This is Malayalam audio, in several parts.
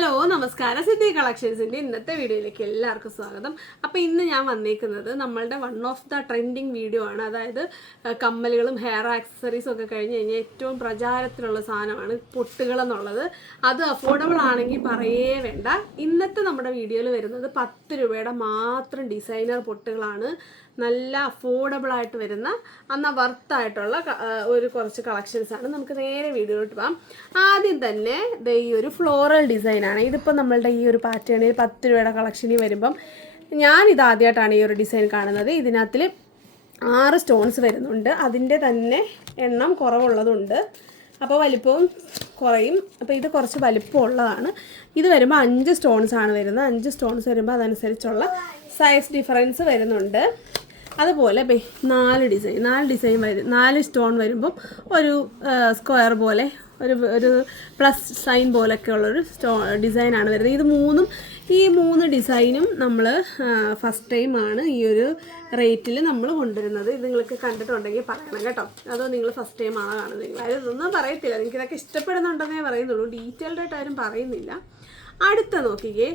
ഹലോ നമസ്കാരം. സിദ്ധി കളക്ഷൻസിന്റെ ഇന്നത്തെ വീഡിയോയിലേക്ക് എല്ലാവർക്കും സ്വാഗതം. അപ്പോൾ ഇന്ന് ഞാൻ വന്നേക്കുന്നത് നമ്മളുടെ one of the trending video ആണ്. അതായത് കമ്മലുകളും ഹെയർ ആക്സസറീസും ഒക്കെ കഴിഞ്ഞ് കഴിഞ്ഞാൽ ഏറ്റവും പ്രചാരത്തിലുള്ള സാധനമാണ് പൊട്ടുകൾ എന്നുള്ളത്. അത് അഫോർഡബിൾ ആണെങ്കിൽ പറയേ വേണ്ട. ഇന്നത്തെ നമ്മുടെ വീഡിയോയിൽ വരുന്നത് പത്ത് രൂപയുടെ മാത്രം ഡിസൈനർ പൊട്ടുകളാണ്. നല്ല അഫോർഡബിൾ ആയിട്ട് വരുന്ന എന്നാൽ വർത്തായിട്ടുള്ള ഒരു കുറച്ച് കളക്ഷൻസ് ആണ്. നമുക്ക് നേരെ വീഡിയോയിലോട്ട് പോകാം. ആദ്യം തന്നെ ഈ ഒരു ഫ്ലോറൽ ഡിസൈനാണ് ഇതിപ്പോൾ നമ്മളുടെ ഈ ഒരു പാറ്റേണിൽ പത്ത് രൂപയുടെ കളക്ഷനിൽ വരുമ്പം ഞാൻ ഇത് ആദ്യമായിട്ടാണ് ഈ ഒരു ഡിസൈൻ കാണുന്നത്. ഇതിനകത്തിൽ ആറ് സ്റ്റോൺസ് വരുന്നുണ്ട്. അതിന്റെ തന്നെ എണ്ണം കുറവുള്ളതുണ്ട്. അപ്പോൾ വലിപ്പവും കുറയും. അപ്പോൾ ഇത് കുറച്ച് വലിപ്പമുള്ളതാണ്. ഇത് വരുമ്പോൾ അഞ്ച് സ്റ്റോൺസ് ആണ് വരുന്നത്. അഞ്ച് സ്റ്റോൺസ് വരുമ്പോൾ അതനുസരിച്ചുള്ള സൈസ് ഡിഫറൻസ് വരുന്നുണ്ട്. അതുപോലെ നാല് ഡിസൈൻ നാല് ഡിസൈൻ വരും നാല് സ്റ്റോൺ വരുമ്പം ഒരു സ്ക്വയർ പോലെ ഒരു ഒരു പ്ലസ് സൈൻ പോലൊക്കെ ഉള്ളൊരു സ്റ്റോ ഡിസൈനാണ് വരുന്നത്. ഇത് മൂന്നും ഈ മൂന്ന് ഡിസൈനും നമ്മൾ ഫസ്റ്റ് ടൈമാണ് ഈ ഒരു റേറ്റിൽ നമ്മൾ കൊണ്ടുവരുന്നത്. ഇത് നിങ്ങൾക്ക് കണ്ടിട്ടുണ്ടെങ്കിൽ പറയണം കേട്ടോ. അതോ നിങ്ങൾ ഫസ്റ്റ് ടൈമാണ് കാണുന്നത്? നിങ്ങൾ അത് ഇതൊന്നും പറയത്തില്ല. നിങ്ങൾക്ക് ഇതൊക്കെ ഇഷ്ടപ്പെടുന്നുണ്ടെന്നേ പറയുന്നുള്ളൂ. ഡീറ്റെയിൽഡ് ആയിട്ട് ആരും പറയുന്നില്ല. അടുത്ത നോക്കിക്കേ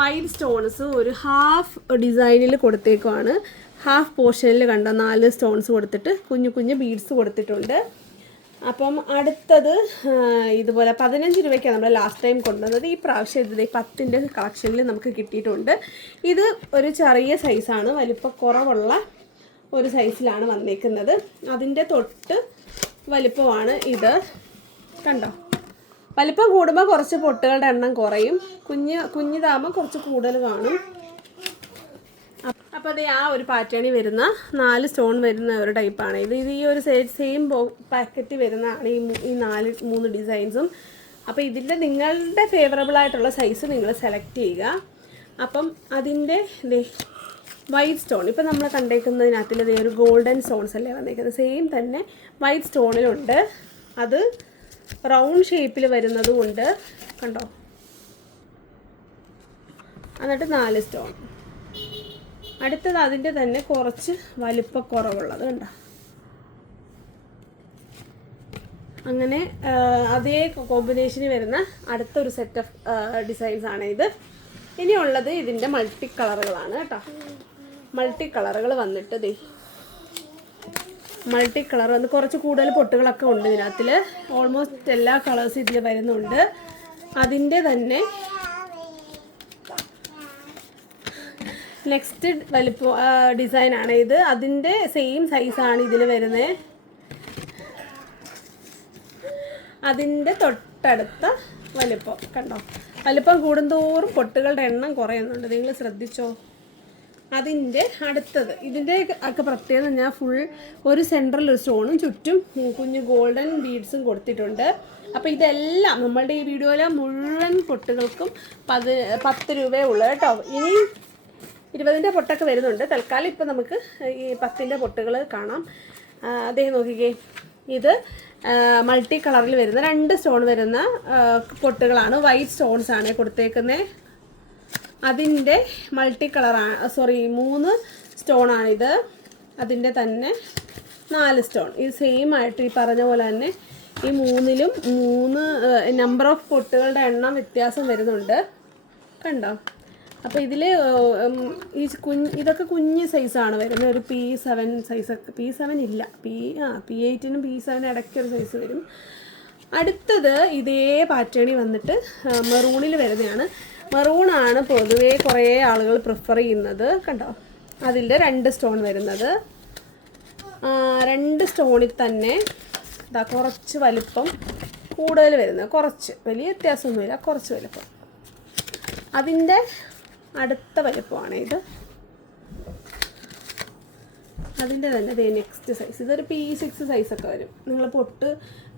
വൈറ്റ് സ്റ്റോൺസ് ഒരു ഹാഫ് ഡിസൈനിൽ കൊടുത്തേക്കുവാണ്. ഹാഫ് പോർഷനിൽ കണ്ട നാല് സ്റ്റോൺസ് കൊടുത്തിട്ട് കുഞ്ഞു കുഞ്ഞു ബീഡ്സ് കൊടുത്തിട്ടുണ്ട്. അപ്പം അടുത്തത് ഇതുപോലെ പതിനഞ്ച് രൂപയ്ക്കാണ് നമ്മൾ ലാസ്റ്റ് ടൈം കൊണ്ടുവന്നത്. ഈ പ്രാവശ്യം ഇത് പത്തിന്റെ കളക്ഷനിൽ നമുക്ക് കിട്ടിയിട്ടുണ്ട്. ഇത് ഒരു ചെറിയ സൈസാണ് വലിപ്പം കുറവുള്ള ഒരു സൈസിലാണ് വന്നേക്കുന്നത്. അതിന്റെ തൊട്ട് വലിപ്പമാണ് ഇത്. കണ്ടോ? വലിപ്പം കൂടുമ്പോൾ കുറച്ച് പൊട്ടുകളുടെ എണ്ണം കുറയും. കുഞ്ഞ് കുഞ്ഞിതാകുമ്പോൾ കുറച്ച് കൂടുതൽ കാണും. അപ്പോൾ അത് ആ ഒരു പാറ്റേണിൽ വരുന്ന നാല് സ്റ്റോൺ വരുന്ന ഒരു ടൈപ്പാണ് ഇത് ഇത് ഈ ഒരു സെയിം പാക്കറ്റ് വരുന്നതാണ് ഈ ഈ നാല് മൂന്ന് ഡിസൈൻസും അപ്പോൾ ഇതിന്റെ നിങ്ങളുടെ ഫേവറബിൾ ആയിട്ടുള്ള സൈസ് നിങ്ങൾ സെലക്ട് ചെയ്യുക. അപ്പം അതിന്റെ വൈറ്റ് സ്റ്റോൺ ഇപ്പം നമ്മൾ കണ്ടേക്കുന്നതിനകത്തിൽ ദേ ഒരു ഗോൾഡൻ സ്റ്റോൺസ് അല്ലേ വന്നേക്കുന്നത്? സെയിം തന്നെ വൈറ്റ് സ്റ്റോണിലുണ്ട് അത് റൗണ്ട് ഷേപ്പിൽ വരുന്നതുകൊണ്ട് കണ്ടോ? എന്നിട്ട് നാല് സ്റ്റോൺ അടുത്തത് അതിന്റെ തന്നെ കുറച്ച് വലിപ്പക്കുറവുള്ളത് കണ്ടോ? അങ്ങനെ അതേ കോമ്പിനേഷന് വരുന്ന അടുത്തൊരു സെറ്റ് ഓഫ് ഡിസൈൻസ് ആണ് ഇത്. ഇനിയുള്ളത് ഇതിന്റെ മൾട്ടി കളറുകളാണ് കേട്ടോ. മൾട്ടി കളറുകൾ വന്നിട്ട് ദേ മൾട്ടി കളർ വന്ന് കുറച്ച് കൂടുതൽ പൊട്ടുകളൊക്കെ ഉണ്ട് ഇതിനകത്തിൽ ഓൾമോസ്റ്റ് എല്ലാ കളേഴ്സും ഇതിൽ വരുന്നുണ്ട്. അതിന്റെ തന്നെ നെക്സ്റ്റ് വലിപ്പ ഡിസൈനാണ് ഇത്. അതിന്റെ സെയിം സൈസാണ് ഇതിൽ വരുന്നത് അതിന്റെ തൊട്ടടുത്ത വലിപ്പം കണ്ടോ? വലിപ്പം കൂടുന്തോറും പൊട്ടുകളുടെ എണ്ണം കുറയുന്നുണ്ട്. നിങ്ങൾ ശ്രദ്ധിച്ചോ? അതിന്റെ അടുത്തത്. ഇതിന്റെ ഒക്കെ പ്രത്യേകത ഞാൻ ഫുൾ ഒരു സെൻട്രൽ ഒരു സ്റ്റോണും ചുറ്റും കുഞ്ഞു ഗോൾഡൻ ബീഡ്സും കൊടുത്തിട്ടുണ്ട്. അപ്പോൾ ഇതെല്ലാം നമ്മളുടെ ഈ വീഡിയോയിലെ മുഴുവൻ പൊട്ടുകൾക്കും പത് പത്ത് രൂപയേ ഉള്ളൂ കേട്ടോ. ഇനി ഇരുപതിന്റെ പൊട്ടൊക്കെ വരുന്നുണ്ട്. തൽക്കാലം ഇപ്പം നമുക്ക് ഈ പത്തിന്റെ പൊട്ടുകൾ കാണാം. അദ്ദേഹം നോക്കിക്കേ. ഇത് മൾട്ടി കളറിൽ വരുന്ന രണ്ട് സ്റ്റോൺ വരുന്ന പൊട്ടുകളാണ്. വൈറ്റ് സ്റ്റോൺസ് ആണ് കൊടുത്തേക്കുന്നത് അതിന്റെ മൾട്ടി കളറാണ് സോറി മൂന്ന് സ്റ്റോൺ ആണിത് അതിന്റെ തന്നെ നാല് സ്റ്റോൺ ഇത് സെയിം ആയിട്ട് ഈ പറഞ്ഞ പോലെ തന്നെ ഈ മൂന്നിലും മൂന്ന് നമ്പർ ഓഫ് പൊട്ടുകളുടെ എണ്ണം വ്യത്യാസം വരുന്നുണ്ട്. കണ്ടോ? അപ്പോൾ ഇതിൽ ഈ കുഞ്ഞ് ഇതൊക്കെ കുഞ്ഞ് സൈസാണ് വരുന്നത് ഒരു പി സെവൻ സൈസൊക്കെ പി സെവൻ ഇല്ല. പി ആ പി എയ്റ്റിനും പി സെവൻ ഇടയ്ക്കൊരു സൈസ് വരും. അടുത്തത് ഇതേ പാറ്റേണിൽ വന്നിട്ട് മെറൂണിൽ വരുന്നതാണ്. മെറൂണാണ് പൊതുവേ കുറേ ആളുകൾ പ്രിഫർ ചെയ്യുന്നത്. കണ്ടോ? അതിന്റെ രണ്ട് സ്റ്റോൺ വരുന്നത്. രണ്ട് സ്റ്റോണിൽ തന്നെ ഇതാ കുറച്ച് വലുപ്പം കൂടുതൽ വരുന്നത്. കുറച്ച്. വലിയ വ്യത്യാസമൊന്നുമില്ല കുറച്ച് വലുപ്പം. അതിന്റെ അടുത്ത വലുപ്പമാണ് ഇത്. അതിന്റെ തന്നെ ദേ നെക്സ്റ്റ് സൈസ് ഇതൊരു പി സിക്സ് സൈസൊക്കെ വരും. നിങ്ങൾ പൊട്ട്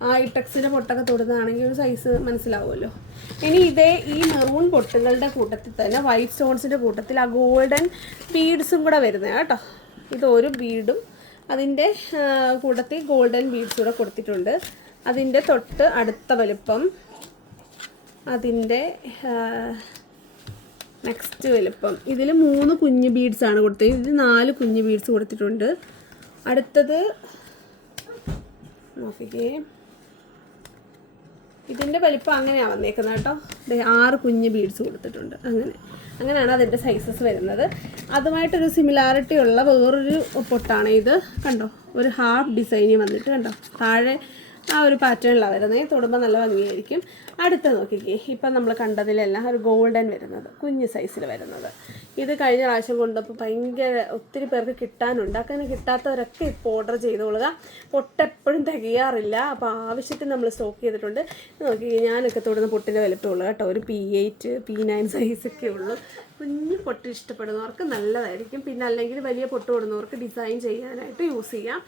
ആ ഇട്ടക്സിന്റെ പൊട്ടൊക്കെ തൊടുന്നതാണെങ്കിൽ ഒരു സൈസ് മനസ്സിലാവുമല്ലോ. ഇനി ഇതേ ഈ മെറൂൺ പൊട്ടുകളുടെ കൂട്ടത്തിൽ തന്നെ വൈറ്റ് സ്റ്റോൺസിന്റെ കൂട്ടത്തിൽ ആ ഗോൾഡൻ ബീഡ്സും കൂടെ വരുന്നത് കേട്ടോ. ഇത് ഒരു ബീഡും അതിന്റെ കൂട്ടത്തിൽ ഗോൾഡൻ ബീഡ്സ് കൂടെ കൊടുത്തിട്ടുണ്ട്. അതിന്റെ തൊട്ട് അടുത്ത വലുപ്പം അതിന്റെ നെക്സ്റ്റ് വലുപ്പം. ഇതിൽ മൂന്ന് കുഞ്ഞ് ബീഡ്സ് ആണ് കൊടുത്തത്. ഇതിൽ നാല് കുഞ്ഞ് ബീഡ്സ് കൊടുത്തിട്ടുണ്ട്. അടുത്തത് നോക്കിക്കേ. ഇതിന്റെ വലിപ്പം അങ്ങനെയാണ് വന്നേക്കുന്നത് കേട്ടോ. ആറ് കുഞ്ഞ് ബീഡ്സ് കൊടുത്തിട്ടുണ്ട്. അങ്ങനെ. അങ്ങനെയാണ് അതിന്റെ സൈസസ് വരുന്നത്. അതുമായിട്ടൊരു സിമിലാരിറ്റി ഉള്ള വേറൊരു പൊട്ടാണ് ഇത്. കണ്ടോ? ഒരു ഹാഫ് ഡിസൈനിൽ വന്നിട്ട് കണ്ടോ? താഴെ ആ ഒരു പാറ്റേണിലാണ് വരുന്നത്. തൊടുമ്പോൾ നല്ല ഭംഗിയായിരിക്കും. അടുത്ത് നോക്കിക്കേ. ഇപ്പം നമ്മൾ കണ്ടതിലെല്ലാം ഒരു ഗോൾഡൻ വരുന്നത്. കുഞ്ഞ് സൈസിൽ വരുന്നത്. ഇത് കഴിഞ്ഞ പ്രാവശ്യം കൊണ്ടപ്പോൾ ഭയങ്കര ഒത്തിരി പേർക്ക് കിട്ടാനുണ്ട്. അങ്ങനെ കിട്ടാത്തവരൊക്കെ ഇപ്പോൾ ഓർഡർ ചെയ്തോളുക. പൊട്ടെപ്പോഴും തികയാറില്ല. അപ്പോൾ ആവശ്യത്തിന് നമ്മൾ സ്റ്റോക്ക് ചെയ്തിട്ടുണ്ട്. നോക്കി ഞാനൊക്കെ തൊടുന്ന പൊട്ടിന്റെ വലിപ്പമുള്ളൂ കേട്ടോ. ഒരു പി എയ്റ്റ് പി നയൻ സൈസൊക്കെ ഉള്ളൂ. കുഞ്ഞു പൊട്ട് ഇഷ്ടപ്പെടുന്നവർക്ക് നല്ലതായിരിക്കും. പിന്നെ അല്ലെങ്കിൽ വലിയ പൊട്ട് കൊടുന്നവർക്ക് ഡിസൈൻ ചെയ്യാനായിട്ട് യൂസ് ചെയ്യാം.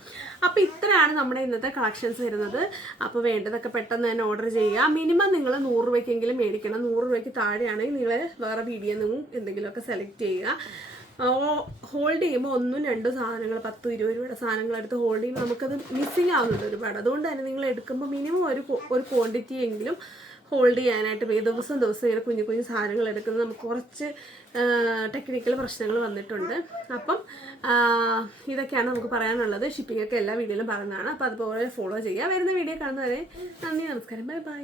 അപ്പോൾ ഇത്രയാണ് നമ്മുടെ ഇന്നത്തെ കളക്ഷൻസ് വരുന്നത്. അപ്പോൾ വേണ്ടതൊക്കെ പെട്ടെന്ന് തന്നെ ഓർഡർ ചെയ്യുക മിനിമം നിങ്ങൾ നൂറ് രൂപയ്ക്കെങ്കിലും മേടിക്കണം. നൂറ് രൂപയ്ക്ക് താഴെയാണെങ്കിൽ നിങ്ങൾ വേറെ വീഡിയോ നിന്നും എന്തെങ്കിലുമൊക്കെ സെലക്ട് ചെയ്യുക. ഹോൾഡ് ചെയ്യുമ്പോൾ ഒന്നും രണ്ടും സാധനങ്ങൾ പത്തും ഇരുപത് രൂപയുടെ സാധനങ്ങൾ എടുത്ത് ഹോൾഡ് ചെയ്യുമ്പോൾ നമുക്കത് മിസ്സിങ് ആവുന്നുണ്ട് ഒരുപാട്. അതുകൊണ്ട് തന്നെ നിങ്ങൾ എടുക്കുമ്പോൾ മിനിമം ഒരു ഒരു ക്വാണ്ടിറ്റി എങ്കിലും ഹോൾഡ് ചെയ്യാനായിട്ട് പോയി ദിവസം ദിവസം ഇങ്ങനെ കുഞ്ഞു കുഞ്ഞു സാധനങ്ങൾ എടുക്കുന്നത് നമുക്ക് കുറച്ച് ടെക്നിക്കൽ പ്രശ്നങ്ങൾ വന്നിട്ടുണ്ട്. അപ്പം ഇതൊക്കെയാണ് നമുക്ക് പറയാനുള്ളത്. ഷിപ്പിംഗ് ഒക്കെ എല്ലാ വീഡിയോയിലും പറയുന്നതാണ്. അപ്പോൾ അതുപോലെ ഫോളോ ചെയ്യുക. വരുന്ന വീഡിയോ കാണുന്നവരെ നന്ദി നമസ്കാരം. Bye bye